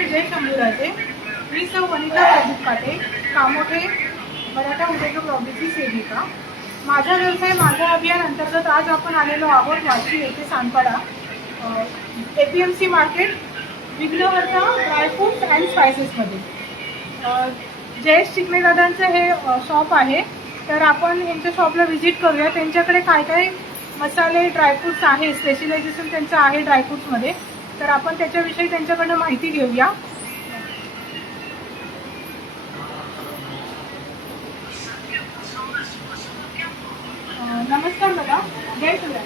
व्यवसाय जय शंभूराजे. मी सौ वनिता प्रदीप काटे, कामोठे, मराठा उद्योजक लॉबीची सेविका. माझा व्यवसाय माझा अभियान अंतर्गत आज आपण आलेलो आहोत वाशी येथे सानपाडा APMC मार्केट विघ्नहर्ता ड्रायफ्रूट्स अँड स्पायसेसमध्ये. जयेश चिकणे दादांचं हे शॉप आहे. तर आपण यांच्या शॉपला व्हिजिट करूया. त्यांच्याकडे काय काय मसाले ड्रायफ्रूट्स आहे, स्पेशलायझेशन त्यांचं आहे ड्रायफ्रूट्समध्ये. तर आपण त्याच्याविषयी त्यांच्याकडनं माहिती घेऊया. नमस्कार दादा, जय शिवराय.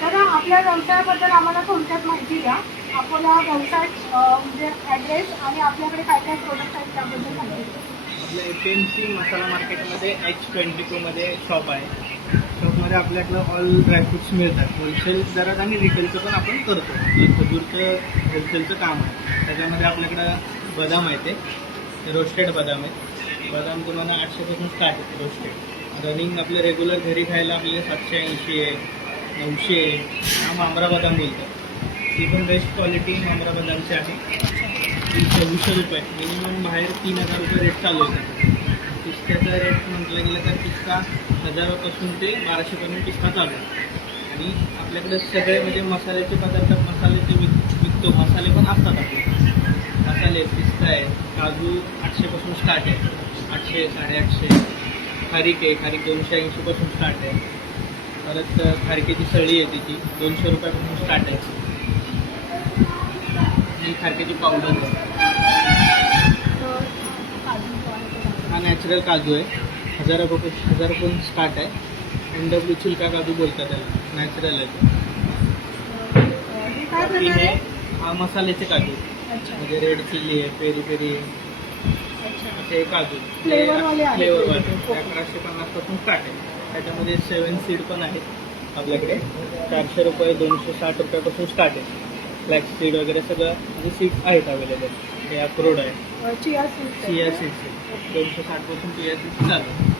दादा, आपल्या व्यवसायाबद्दल आम्हाला थोडक्यात माहिती द्या. आपला व्यवसाय म्हणजे ॲड्रेस आणि आपल्याकडे काय काय प्रोडक्ट आहेत त्याबद्दल माहिती द्या. आपल्या APMC मसाला मार्केटमध्ये H22 मध्ये शॉप आहे. शॉपमध्ये आपल्याकडं ऑल ड्रायफ्रूट्स मिळतात. होलसेल दरात आणि रिटेलचं पण आपण करतो. खजूरचं होलसेलचं काम आहे. त्याच्यामध्ये आपल्याकडं बदाम आहे, ते रोस्टेड बदाम आहे. बदाम तुम्हाला 800 पासून स्टार्ट आहे रोस्टेड. रनिंग आपले रेग्युलर घरी खायला आपले 780 आहे, 900 आहे. हा मामरा बदाम बोलतात. ती पण बेस्ट क्वालिटी मामरा बदामची आहे. 2400 रुपये मिनिमम. बाहेर 3000 रुपये रेट चालू आहे. पिस्त्याचा रेट म्हटलं गेलं तर पिस्ता 1000पासून ते 1200पर्यंत पिस्ता चालू आहे. आणि आपल्याकडे सगळे म्हणजे मसाल्याचे पदार्थ, मसाल्याचे विकतो. मसाले पण असतात आपले. मसाले पिस्ता आहे, काजू 800पासून स्टार्ट आहे, 800, 850. खारीक आहे, खारीक 280पासून स्टार्ट आहे. परत खारकेची सळी आहे, तिची 200 रुपयापासून स्टार्ट आहे. ही खारकेची पावडर आहे. हा नॅचरल काजू आहे, 1000पासून स्टार्ट आहे. NW चिलका काजू बोलतात त्याला, नॅचरल आहे. हे हा मसाल्याचे काजू म्हणजे रेड चिल्ली आहे, पेरी पेरी आहे, असे काजू फ्लेवरवाले 1150पासून स्टार्ट आहे. त्याच्यामध्ये 7 सीड पण आहेत आपल्याकडे. 400 रुपये, 260 रुपयापासून स्टार्ट आहे. फ्लॅक्स सीड वगैरे सगळं म्हणजे सीड्स आहेत अवेलेबल. हे अक्रोड आहे, चिया सीड्स 260पासून चिया सीड्स चालू आहे.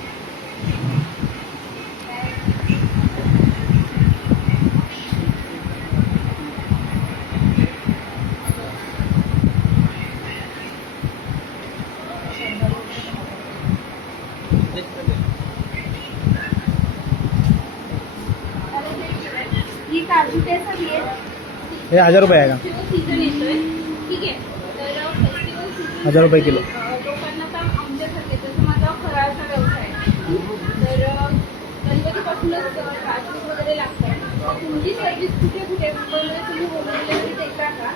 हे 1000 रुपये आहे का? 1000 रुपये किलो. लोकांना तर आमच्यासारखे, जसं माझा फराळाचा व्यवसाय आहे, तर गणपतीपासूनच ड्रायफ्रूट वगैरे लागतात. तुमची सर्व्हिस कुठे कुठे मुंबईमध्ये तुम्ही होम डिलिव्हरी देता का?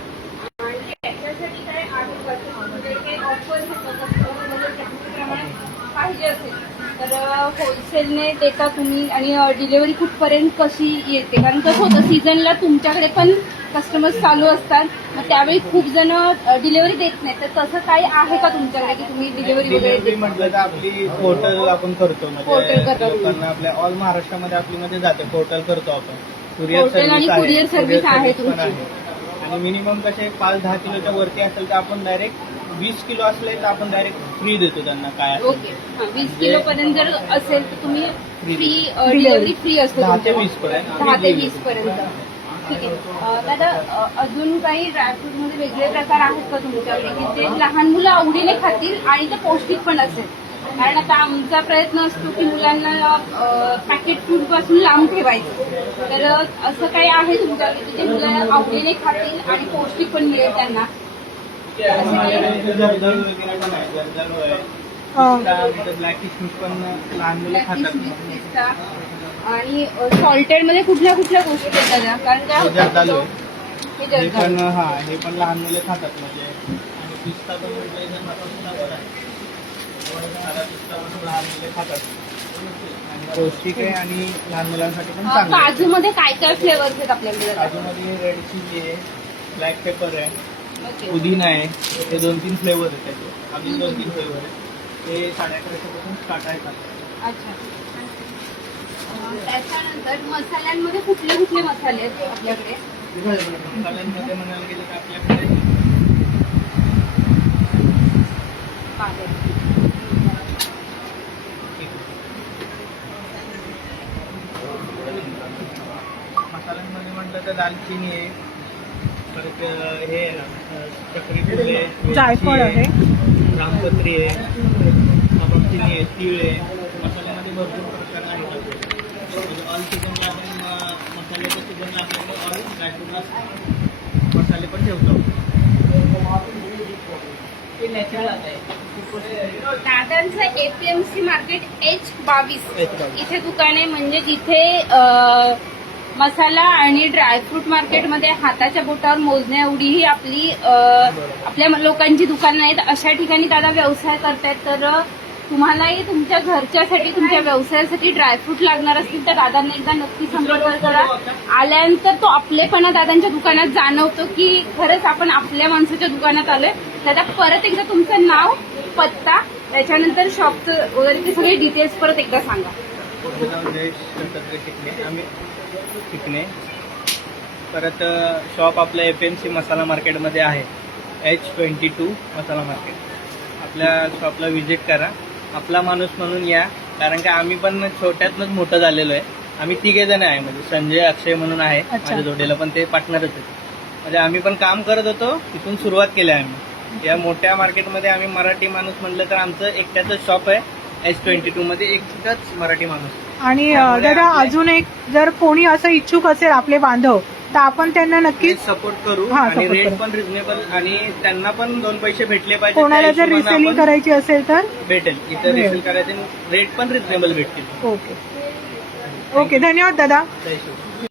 आणि त्याच्यासाठी काय आहे का? म्हणजे काही ऑफर वगैरे त्याप्रमाणे पाहिजे असेल तर होलसेलने देता तुम्ही, आणि डिलिव्हरी कुठपर्यंत कशी येते? कारण कसं होतं, सीझनला तुमच्याकडे पण कस्टमर्स चालू असतात, मग त्यावेळी खूप जण डिलिव्हरी देत नाही. तर तसं काही आहे का तुमच्याकडे की तुम्ही डिलिव्हरी वगैरे म्हटलं तर आपली पोर्टल आपण करतो. म्हणजे लोकांना आपल्या ऑल महाराष्ट्रामध्ये आपली मध्ये जाते. पोर्टल करतो आपण. पोर्टल आणि कुरिअर सर्व्हिस आहे तुमची. आणि मिनिमम कसे 5-10 किलोच्या वरती असेल तर आपण डायरेक्ट 20 किलो असले तर आपण डायरेक्ट फ्री देतो त्यांना. काय ओके, 20 किलो पर्यंत जर असेल तर तुम्ही फ्री डिलिव्हरी फ्री असते. 10 ते 20 पर्यंत. 10 ते 20 पर्यंत. ठीक आहे दादा, अजून काही ड्रायफ्रूट मध्ये वेगळे प्रकार आहेत का तुमच्याकडे की ते लहान मुलं आवडीने खातील आणि ते पौष्टिक पण असेल? कारण आता आमचा प्रयत्न असतो की मुलांना पॅकेट फूड पासून लांब ठेवायचं. तर असं काही आहे तुमच्याकडे की ते मुलं आवडीने खातील आणि पौष्टिक पण मिळेल त्यांना? ब्लॅक किशमिश पण लहान मुलं खातात. आणि सॉल्टेड मध्ये कुठल्या कुठल्या गोष्टी येतात? कारण हे पण हे पण लहान मुलं खातात. म्हणजे आणि पिस्ता पण म्हटलं पिस्ता पण लहान मुले खातात. पौष्टिक आहे आणि लहान मुलांसाठी पण चांगलं. काजू मध्ये काय काय फ्लेवर्स आहेत आपल्याकडे? काजूमध्ये रेड चिली आहे, ब्लॅक पेपर आहे, पुदिना आहे. हे 2-3 फ्लेवर आहेत त्याचे. अजून 2-3 फ्लेवर आहे. ते 1150पासून स्टार्ट आहेत. अच्छा. त्याच्यानंतर मसाल्यांमध्ये कुठले कुठले मसाले आहेत आपल्याकडे? मसाल्यांमध्ये म्हणायला गेलं तर आपल्याकडे मसाल्यांमध्ये म्हटलं तर दालचिनी आहे, परत हे चक्री फूल आहे, जायफळ आहे. रामपत्री आहे, कबाब चिनी आहे, तीळ आहे. मसाल्यामध्ये भरपूर प्रकार आहेत. ऑल चिकनला आपण मसाल्याच्या चिकनला आपल्याकडे ऑल ड्रायफ्रूट असतात. मसाले पण ठेवतो. ते नॅचरल आहे. दादांचं APMC मार्केट H22 इथे दुकान आहे. म्हणजे जिथे मसाला आणि ड्रायफ्रूट मार्केटमध्ये हाताच्या बोटावर मोजण्या एवढीही आपल्या लोकांची दुकानं आहेत. अशा ठिकाणी दादा व्यवसाय करतायत. तर तुम्हालाही तुमच्या घरच्यासाठी तुमच्या व्यवसायासाठी ड्रायफ्रूट लागणार असतील तर दादांना एकदा नक्की संपर्क करा. आल्यानंतर तो आपलेपणा दादांच्या दुकानात जाणवतो की खरंच आपण आपल्या माणसाच्या दुकानात आलोय. दादा परत एकदा तुमचं नाव, पत्ता, त्याच्यानंतर शॉपचं वगैरे ते सगळे डिटेल्स परत एकदा सांगा. आम्ही शिकणे. परत शॉप आपलं APMC मसाला मार्केटमध्ये आहे. H22 मसाला मार्केट. आपल्या शॉपला व्हिजिट करा. आपला माणूस म्हणून या, कारण का आम्ही पण छोट्यातनंच मोठं झालेलो आहे. आम्ही 3 जण आहे. म्हणजे संजय, अक्षय म्हणून आहे माझ्या जोडीला, पण ते पार्टनरच आहेत. म्हणजे आम्ही पण काम करत होतो, तिथून सुरुवात केली आम्ही. या मोठ्या मार्केटमध्ये आम्ही मराठी माणूस म्हटलं तर आमचं एकट्याच शॉप आहे. H22 मध्ये एकटाच मराठी माणूस. आणि दादा अजून एक, जर कोणी असं इच्छुक असेल आपले बांधव, तर आपण त्यांना नक्कीच सपोर्ट करू. हा, आणि support रेट करू. पण रिझनेबल, आणि त्यांना पण 2 पैसे भेटले पाहिजे. कोणाला त्या जर हिशोबानं रिसेलिंग आपण करायची असेल तर भेटेल. इथं रिसेल करायचे रेट पण रिझनेबल भेटतील. ओके. ओके, धन्यवाद दादा. जय शिव.